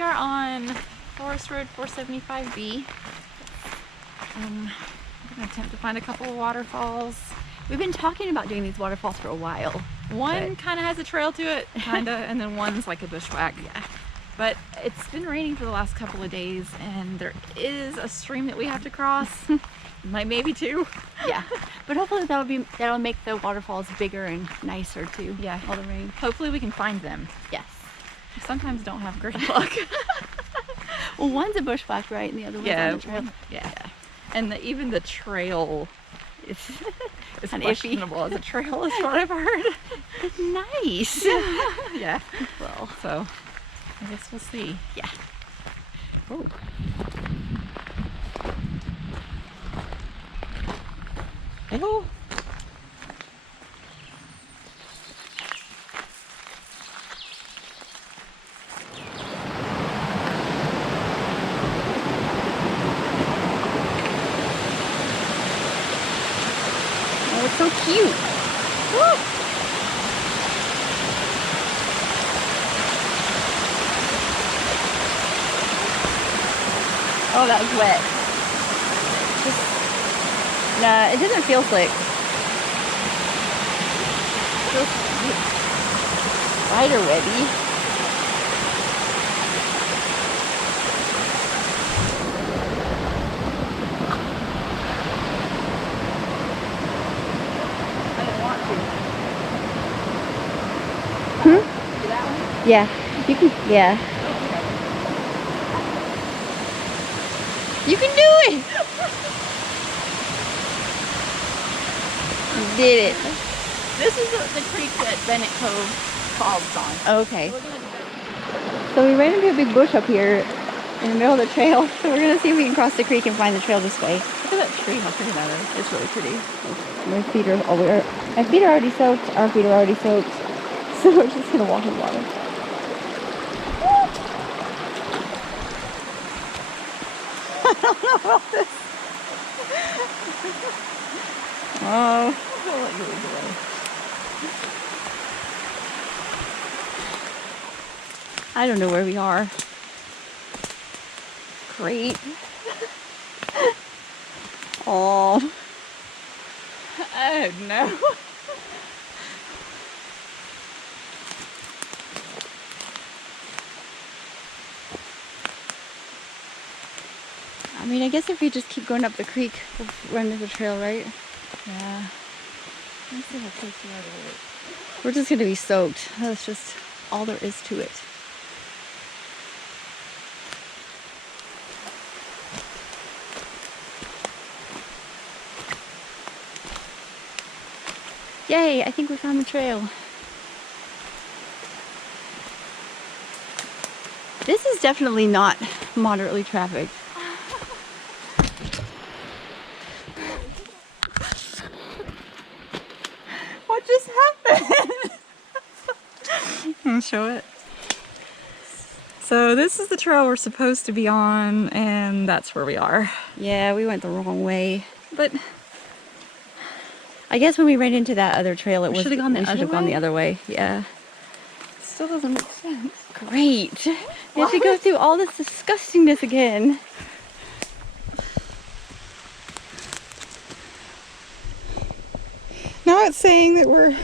we are on Forest Road 475B. I'm gonna attempt to find a couple of waterfalls. We've been talking about doing these waterfalls for a while. One kind of has a trail to it, kinda, and then one's like a bushwhack. Yeah. But it's been raining for the last couple of days, and there is a stream that we have to cross. Like maybe two. Yeah, but hopefully that'll make the waterfalls bigger and nicer too. Yeah, all the rain. Hopefully we can find them. Yes. We sometimes don't have great luck. Well, one's a bushwhack, right, and the other one's on the trail. Yeah. And even the trail is questionable as a trail, is what I've heard. It's nice. Yeah. Well, so I guess we'll see. Yeah. Oh. Hello. oh, it's so cute. Woo! Oh, that was wet. Nah, it doesn't feel slick. It feels spider webby. I didn't want to. Hmm? Do that one? Yeah, you can. Yeah, you can do it. You did it. This is the creek that Bennett Cove Falls on. Okay. So we ran into a big bush up here in the middle of the trail. So we're gonna see if we can cross the creek and find the trail this way. Look at that tree, how pretty that is. It's really pretty. My feet are already soaked. Our feet are already soaked. So we're just gonna walk in the water. I don't know about this. Oh. I'll let you lead the way. I don't know where we are. Great. Oh. Oh no. I mean, I guess if we just keep going up the creek, we'll run into the trail, right? Yeah. Let's see how close we are to it. We're just gonna be soaked. That's just all there is to it. Yay, I think we found the trail. This is definitely not moderately trafficked. What just happened? I'll show it. So this is the trail we're supposed to be on, and that's where we are. Yeah, we went the wrong way. But I guess when we ran into that other trail, We should've gone the we should other have gone way? the other way. Yeah. it still doesn't make sense. Great. We have to go through all this disgustingness again. Now it's saying that we're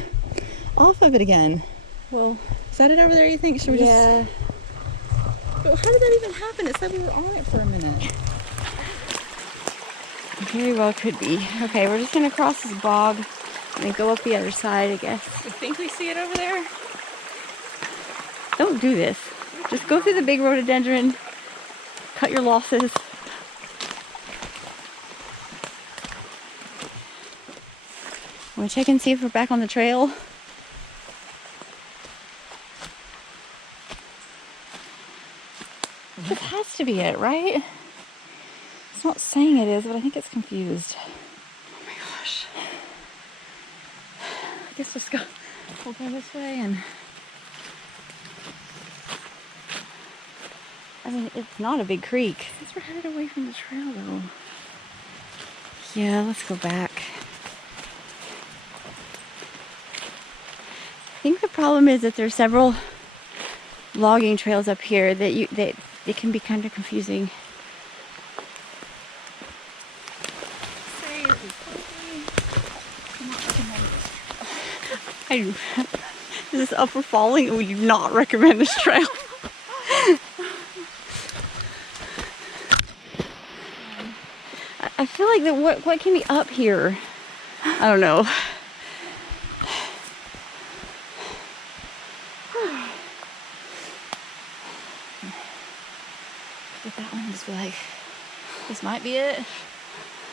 off of it again. Well, Is that it over there, you think? Should we yeah. just... But how did that even happen? It said we were on it for a minute. Very well could be. Okay, we're just gonna cross this bog and then go up the other side, I guess. You think we see it over there? Don't do this. Just go through the big rhododendron. Cut your losses. Wanna check and see if we're back on the trail? This has to be it, right? It's not saying it is, but I think it's confused. Oh my gosh. I guess let's go. We'll go this way and... I mean, it's not a big creek. Since we're headed away from the trail, though. Yeah, let's go back. I think the problem is that there's several logging trails up here that it can be kind of confusing. I, is this up or falling? Would you not recommend this trail? I feel like that. What can be up here? I don't know. But that one just be like, this might be it.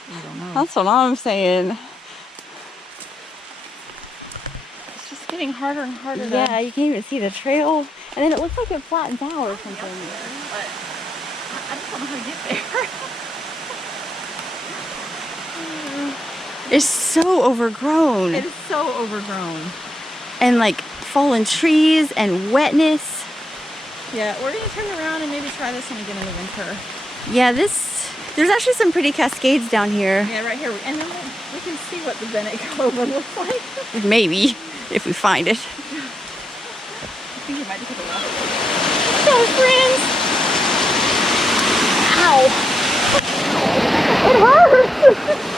I don't know. That's what I'm saying. It's just getting harder and harder. Yeah, you can't even see the trail, and then it looks like it flattens out or something. But I just don't know how to get there. It's so overgrown. It is so overgrown. And like fallen trees and wetness. Yeah, we're gonna turn around and maybe try this one again in the winter. Yeah, there's actually some pretty cascades down here. Yeah, right here. And then we can see what the Bennett Cove looks like. Maybe, if we find it. I think it might take a while. So, friends. Ow. It hurts.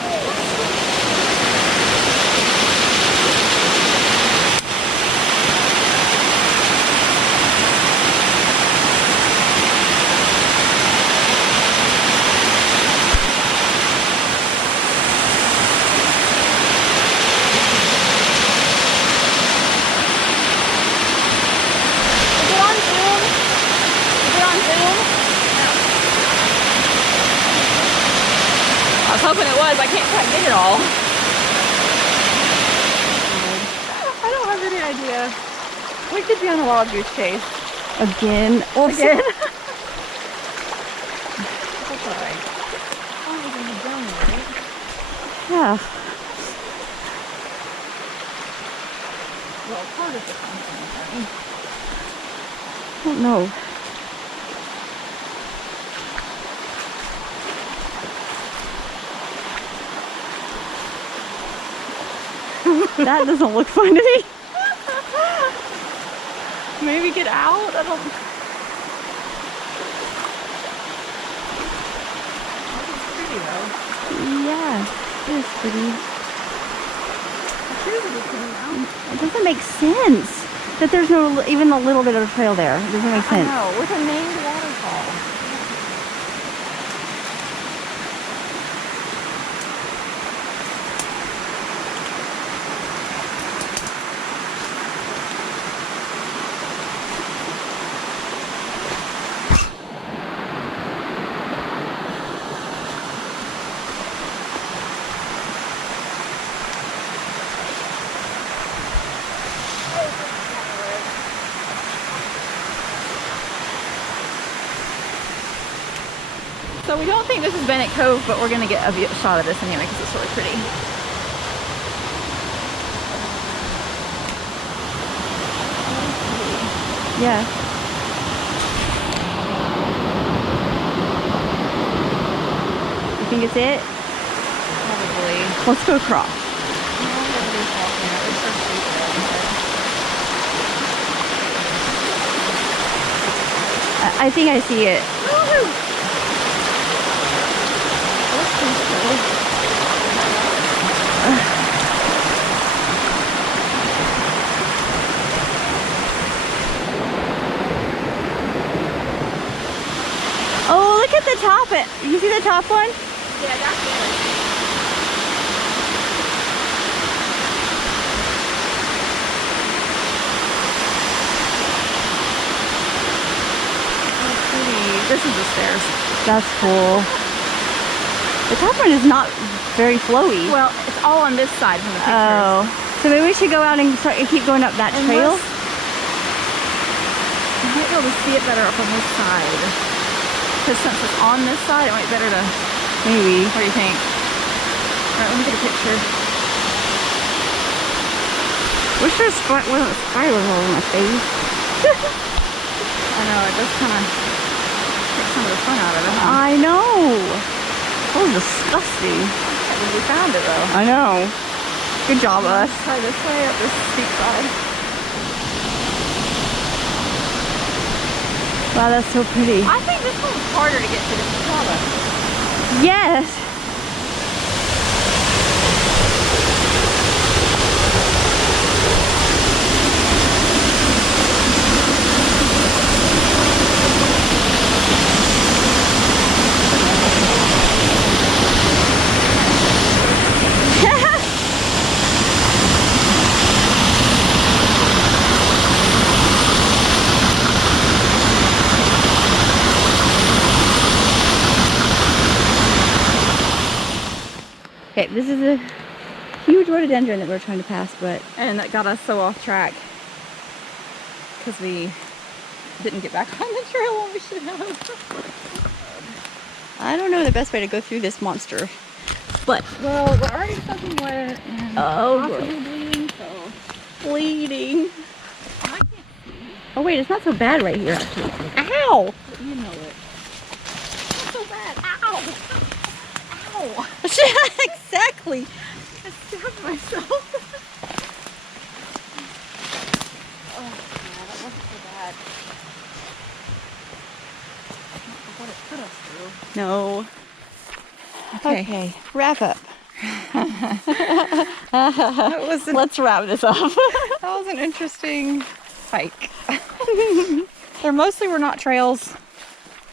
I was hoping it was. I can't quite get it all. I don't have any idea. We could be on a wild goose chase. Again. Again? That's alright. Oh, we're going down there, right? Yeah. Well, part of it comes from the I don't know. That doesn't look fun to me. Maybe get out? I don't... It's pretty though. Yeah, it is pretty. The trees are just coming out. It doesn't make sense that there's no even a little bit of a trail there. It doesn't make sense. I know, with a named waterfall. So we don't think this is Bennett Cove, but we're gonna get a shot of this anyway because it's really pretty. Yeah. You think it's it? Probably. Let's go across. I think I see it. Oh, look at the top. You see the top one? Yeah, that's good. This is the stairs. That's cool. The top one is not very flowy. Well, it's all on this side from the pictures. Oh, so maybe we should go out and keep going up that trail. I might be able to see it better up on this side. Because since it's on this side, it might be better to... Maybe. What do you think? Alright, let me get a picture. Wish there wasn't a spider all over my face. I know, it does kind of take some of the fun out of it, huh? I know. That was disgusting. We found it, though. I know. Good job, us. Let's try this way, up this steep side. Wow, that's so pretty. I think this one's harder to get to than Pisgah. Yes. Okay, this is a huge rhododendron that we're trying to pass, but And that got us so off track because we didn't get back on the trail when we should have. I don't know the best way to go through this monster. But Well, we're already soaking wet and possibly bleeding, so. bleeding. I can't Oh wait, it's not so bad right here actually. Ow! You know it. Not so bad. Ow! Ow! Exactly. I stabbed myself. Oh, yeah, that wasn't so bad. Not what it put us through. No. Okay. Okay, wrap up. Let's wrap this up. That was an interesting hike. There mostly were not trails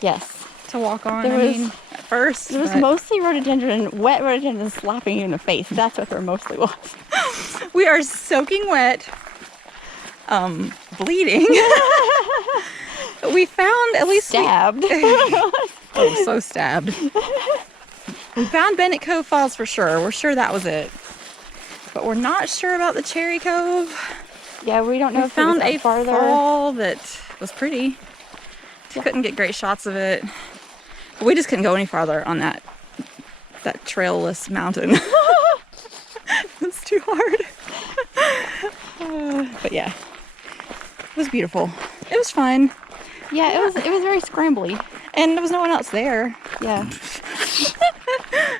Yes. to walk on. There I was- mean, at first. There was but mostly rhododendron, wet rhododendron slapping you in the face. That's what there mostly was. we are soaking wet, bleeding. We found at least Stabbed. Oh, so stabbed. We found Bennett Cove Falls for sure. We're sure that was it. But we're not sure about the Cherry Cove. Yeah, we don't know We if it was found up a farther. fall that was pretty. Yeah. Couldn't get great shots of it. We just couldn't go any farther on that trailless mountain. It's too hard. But yeah, it was beautiful. It was fun. Yeah, it was very scrambly. And there was no one else there. Yeah.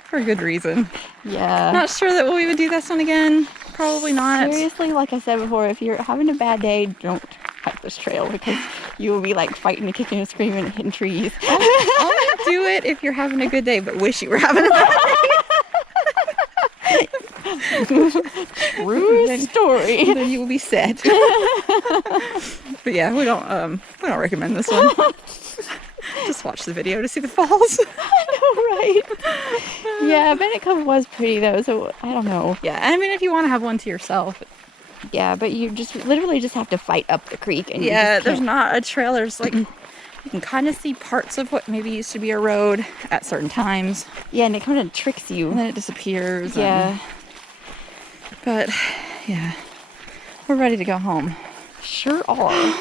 For good reason. Yeah. Not sure that we would do this one again. Probably not. Seriously, like I said before, if you're having a bad day, don't hike this trail because you will be like fighting and kicking and screaming and hitting trees. Only do it if you're having a good day, but wish you were having a bad True story. day. Then you will be sad. But yeah, we don't recommend this one. Just watch the video to see the falls. Right. Yeah, Bennett Cove was pretty though, so I don't know. Yeah, I mean, if you want to have one to yourself. Yeah, but you just literally just have to fight up the creek. And Yeah, you just there's can't- not a trail. There's like, you can kind of see parts of what maybe used to be a road at certain times. Yeah, and it kind of tricks And you. then it disappears. Yeah. But yeah, we're ready to go home. Sure are.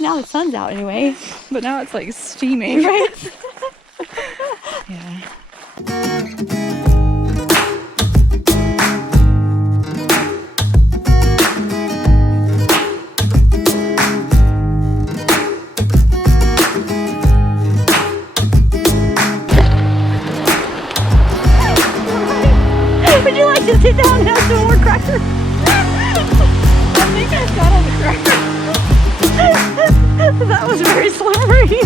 Now the sun's out anyway. But now it's like steaming. Right? Yeah. Would you like to sit down and have some more crackers? I think I sat on the cracker. That was very slippery.